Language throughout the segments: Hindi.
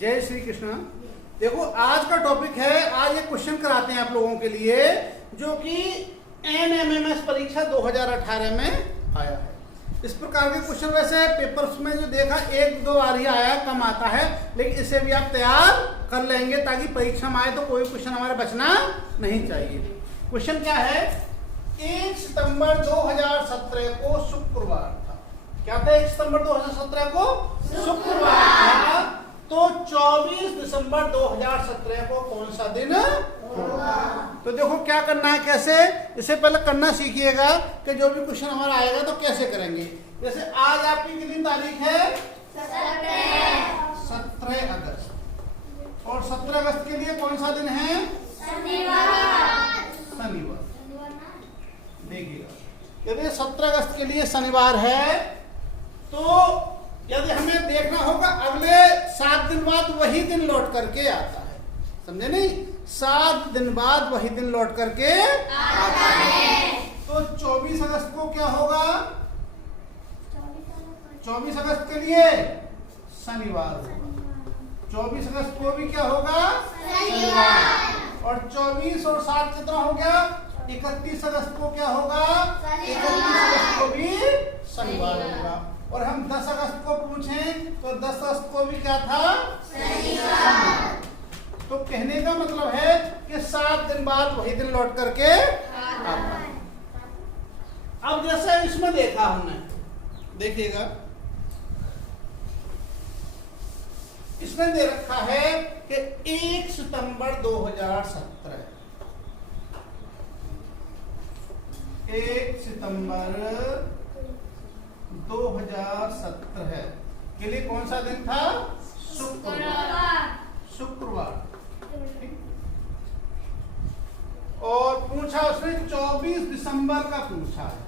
जय श्री कृष्ण। देखो आज का टॉपिक है, आज एक क्वेश्चन कराते हैं आप लोगों के लिए जो कि NMMS परीक्षा 2018 में आया है। इस प्रकार के क्वेश्चन वैसे पेपर्स में जो देखा एक दो बार ही आया, कम आता है, लेकिन इसे भी आप तैयार कर लेंगे ताकि परीक्षा में आए तो कोई क्वेश्चन हमारा बचना नहीं चाहिए। क्वेश्चन क्या है? 1 सितंबर 2017 को शुक्रवार था। क्या था? 1 सितंबर 2017 को शुक्रवार था। तो 24 दिसंबर 2017 को कौन सा दिन होगा? तो देखो क्या करना है, कैसे, इससे पहले करना सीखिएगा कि जो भी क्वेश्चन हमारा आएगा तो कैसे करेंगे। जैसे आज आपकी कितनी तारीख है? 17 अगस्त। और 17 अगस्त के लिए कौन सा दिन है? शनिवार। देखिएगा, यदि 17 अगस्त के लिए शनिवार है तो यदि हमें देखना होगा अगले 7 दिन बाद वही दिन लौट करके आता है। समझे नहीं? 7 दिन बाद वही दिन लौट करके आता है। तो 24 अगस्त को क्या होगा? 24 अगस्त के लिए शनिवार होगा। 24 अगस्त को भी क्या होगा? शनिवार। और 24 और 7 कितना हो गया? 31 अगस्त को क्या होगा? 31 अगस्त को भी शनिवार होगा। और हम 10 अगस्त को पूछें तो 10 अगस्त को भी क्या था? शनिवार। तो कहने का मतलब है कि 7 दिन बाद वही दिन लौट करके आता है। अब जैसे इसमें देखा हमने, देखिएगा इसमें दे रखा है कि 1 सितंबर 2017, 1 सितंबर 2017 के लिए कौन सा दिन था? शुक्रवार। और पूछा उसने 24 दिसंबर का पूछा है।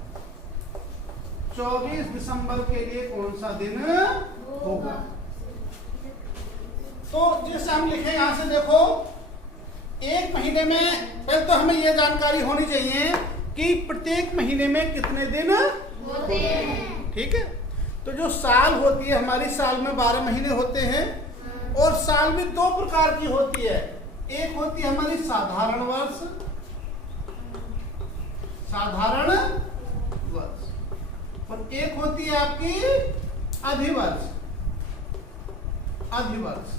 24 दिसंबर के लिए कौन सा दिन होगा? तो जैसे हम लिखे यहां से देखो, एक महीने में पहले तो हमें यह जानकारी होनी चाहिए कि प्रत्येक महीने में कितने दिन होते हैं। ठीक है? तो जो साल होती है हमारी, साल में 12 महीने होते हैं। और साल में 2 प्रकार की होती है। एक होती है हमारी साधारण वर्ष, साधारण वर्ष, और एक होती है आपकी अधिवर्ष, अधिवर्ष।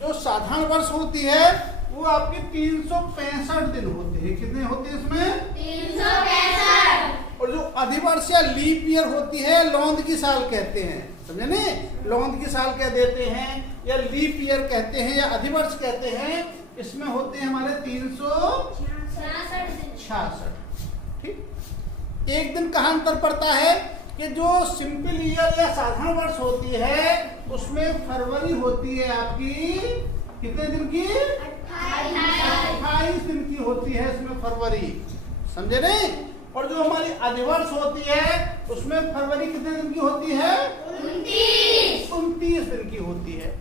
जो साधारण वर्ष होती है वो आपके 365 दिन होते हैं। कितने होते हैं इसमें? 365। और जो अधिवर्ष या लीप ईयर होती है, लौंद की साल कहते हैं। समझे नहीं? लौंद की साल कह देते हैं या लीप ईयर कहते हैं या अधिवर्ष कहते हैं। इसमें होते हैं हमारे 366। ठीक? एक दिन कहाँ अंतर पड़ता है कि जो सिंपल ईयर या साधारण वर्ष होती है उसमें फरवरी होती है आपकी कितने दिन की? 28 दिन की होती है इसमें फरवरी। समझे नहीं? और जो हमारी अधिवर्ष होती है उसमें फरवरी कितने दिन की होती है? 29 दिन की होती है।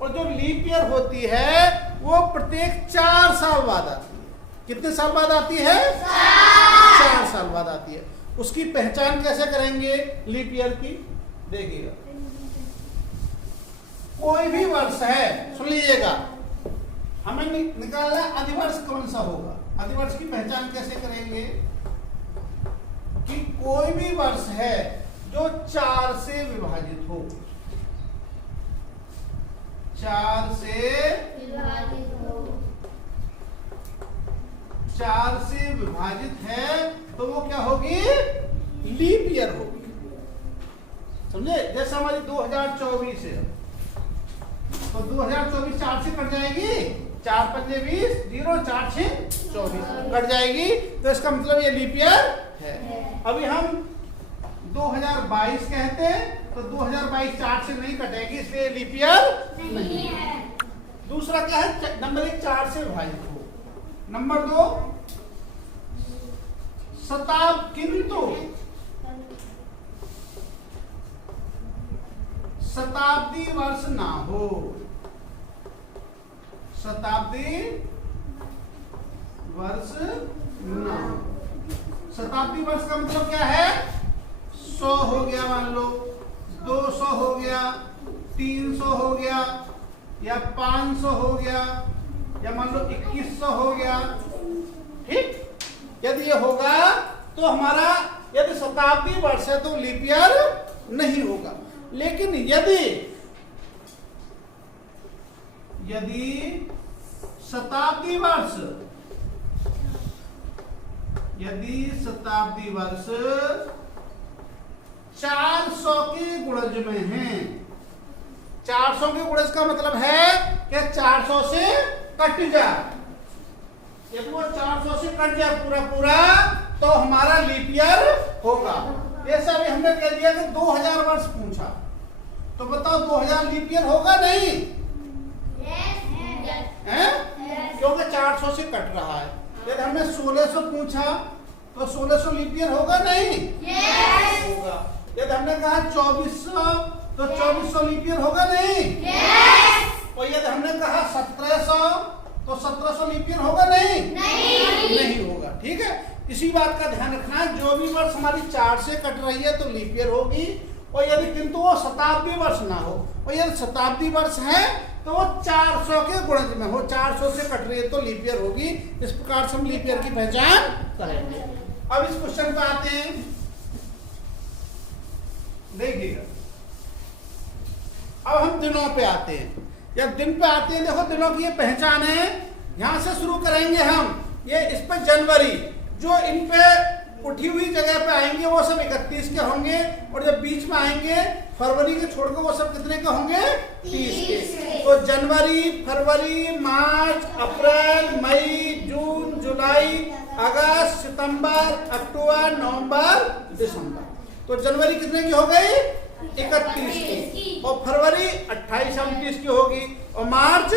और जो लीप ईयर होती है वो प्रत्येक 4 साल बाद आती है। कितने साल बाद आती है? 4 साल बाद आती है। उसकी पहचान कैसे करेंगे लीप ईयर की? देखिएगा, कोई भी वर्ष है, सुन लीजिएगा, हमें निकालना अधिवर्ष कौन सा होगा। अधिवर्ष की पहचान कैसे करेंगे कि कोई भी वर्ष है जो 4 से विभाजित हो, 4 से विभाजित है तो वो क्या होगी? लीप ईयर होगी। समझे? जैसे हमारी 2024 है तो 2024 4 से कट जाएगी, 4 पंजे 20, 0 4 6 24 कट जाएगी। तो इसका मतलब ये लीप ईयर है। अभी हम 2022 कहते हैं तो 2022 4 से नहीं कटेगी, इसलिए लीप ईयर नहीं है। दूसरा क्या है? नंबर 1 4 से विभाजित हो। नंबर 2 किंतु शताब्दी वर्ष ना हो। शताब्दी वर्ष ना हो। शताब्दी वर्ष का मतलब क्या है? 100 हो गया, मान लो 200 हो गया, 300 हो गया, या 500 हो गया, या मान लो 2100 हो गया। ठीक, यदि ये होगा तो हमारा, यदि शताब्दी वर्ष है तो लीप ईयर नहीं होगा। लेकिन यदि शताब्दी वर्ष 400 के गुणज में है, 400 के गुणज का मतलब है कि 400 से कट जाए, यदि वो 400 से कट जाए पूरा पूरा तो हमारा लीप ईयर होगा। ऐसा भी हमने कह दिया कि 2000 वर्ष पूछा, तो बताओ 2000 लीप ईयर होगा नहीं? हैं? क्योंकि 400 से कट रहा है। यदि हमने 1600 पूछा तो 1600 लीप ईयर होगा नहीं? होगा। यदि हमने कहा 2400 तो 2400 लीप ईयर होगा नहीं? और यदि हमने कहा 1700 तो 1700 लीप ईयर होगा नहीं? नहीं होगा। ठीक है, इसी बात का ध्यान रखना है। जो भी वर्ष हमारी 4 से कट रही है तो लीप ईयर होगी, और यदि किंतु वो शताब्दी वर्ष ना हो, और यदि शताब्दी वर्ष है तो वो 400 के गुणज में हो, 400 से कट रही है तो लीप ईयर होगी। इस प्रकार से हम लीप ईयर की पहचान करेंगे। अब इस क्वेश्चन पे आते हैं, देखिएगा। अब हम दिनों पे आते हैं, या दिन पे आते हैं। देखो दिनों की ये पहचान है, यहां से शुरू करेंगे हम। ये इस पे जनवरी, जो इन पे उठी हुई जगह पे आएंगे वो सब 31 के होंगे, और जब बीच में आएंगे फरवरी के छोड़कर वो सब कितने के होंगे? 30 के। तो जनवरी, फरवरी, मार्च, अप्रैल, मई, जून, जुलाई, अगस्त, सितंबर, अक्टूबर, नवंबर, दिसंबर। तो जनवरी कितने की हो गई? 31 की, और फरवरी 28-29 की होगी, और मार्च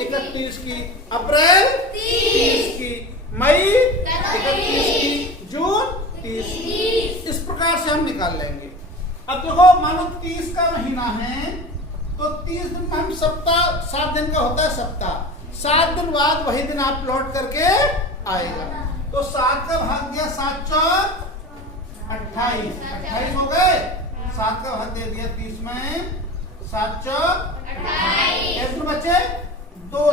31 की, अप्रैल 30 की, मई 31 की, जून 30 की। इस प्रकार से हम निकाल लेंगे। अब देखो, मान लो 30 का महीना है तो 30 दिन में हम सप्ताह, 7 दिन का होता है सप्ताह, 7 दिन बाद वही दिन आप लौट करके आएगा। तो 7 का भाग दिया 7 चौक 28 हो गए, 7 का भाग दे दिया 30 में, 7 चौक 28 बचे 2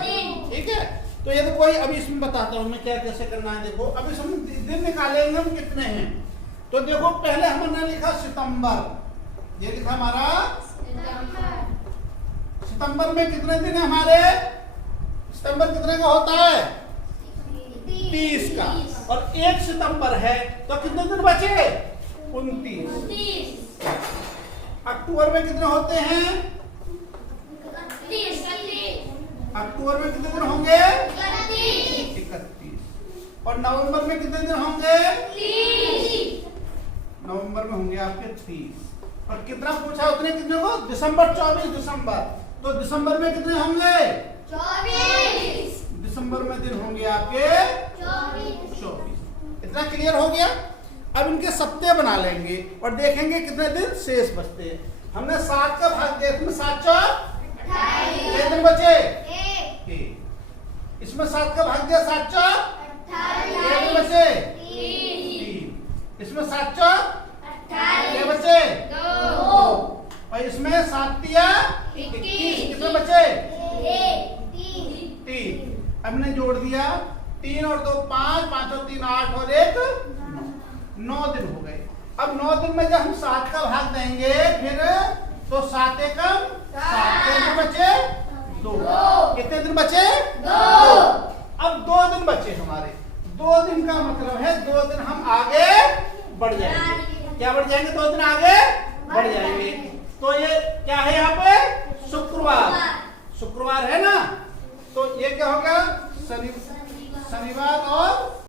दिन। ठीक है, तो यदि कोई, अभी इसमें बताता हूं मैं क्या कैसे करना है। देखो अभी हम दिन निकालेंगे हम कितने हैं। तो देखो पहले हमने लिखा सितंबर, ये लिखा हमारा सितंबर में कितने दिन है हमारे? सितंबर कितने का होता है? 30 का, और 1 सितंबर है तो कितने दिन बचे? 29। अक्टूबर में कितने होते हैं? अक्टूबर में कितने दिन होंगे? 31। और नवंबर में कितने दिन होंगे? 30। नवंबर में होंगे आपके 30। और कितना पूछा उतने कितने को? दिसंबर, 24 दिसंबर। तो दिसंबर में कितने होंगे? 24। दिसंबर में दिन होंगे आपके 24। इतना क्लियर हो गया। अब इनके सप्ते बना लेंगे और देखेंगे कितने दिन शेष बचते हैं। हमने 7 का भाग दिया, इसमें 7 चौक 28, कितने दिन बचे? 1। इसमें 7 का भाग दिया, 7 चौक 28, कितने दिन बचे? 3। इसमें 7 चौक 28, कितने बचे? 2। और इसमें 7 तिया 21, कितने बचे? 3। अब हमने जोड़ दिया, 3 और 2 5, 5 और 3 8 और 1 9 दिन हो गए। अब 9 दिन में जब हम 7 का भाग देंगे फिर तो 7 एकम 7 दिन बचे 2। कितने दिन बचे? 2। अब 2 दिन बचे हमारे। 2 दिन का मतलब है 2 दिन हम आगे बढ़ जाएंगे। क्या बढ़ जाएंगे? 2 दिन आगे बढ़ जाएंगे। तो ये क्या है यहाँ पे? शुक्रवार। शुक्रवार है ना, तो ये क्या होगा? शनिवार और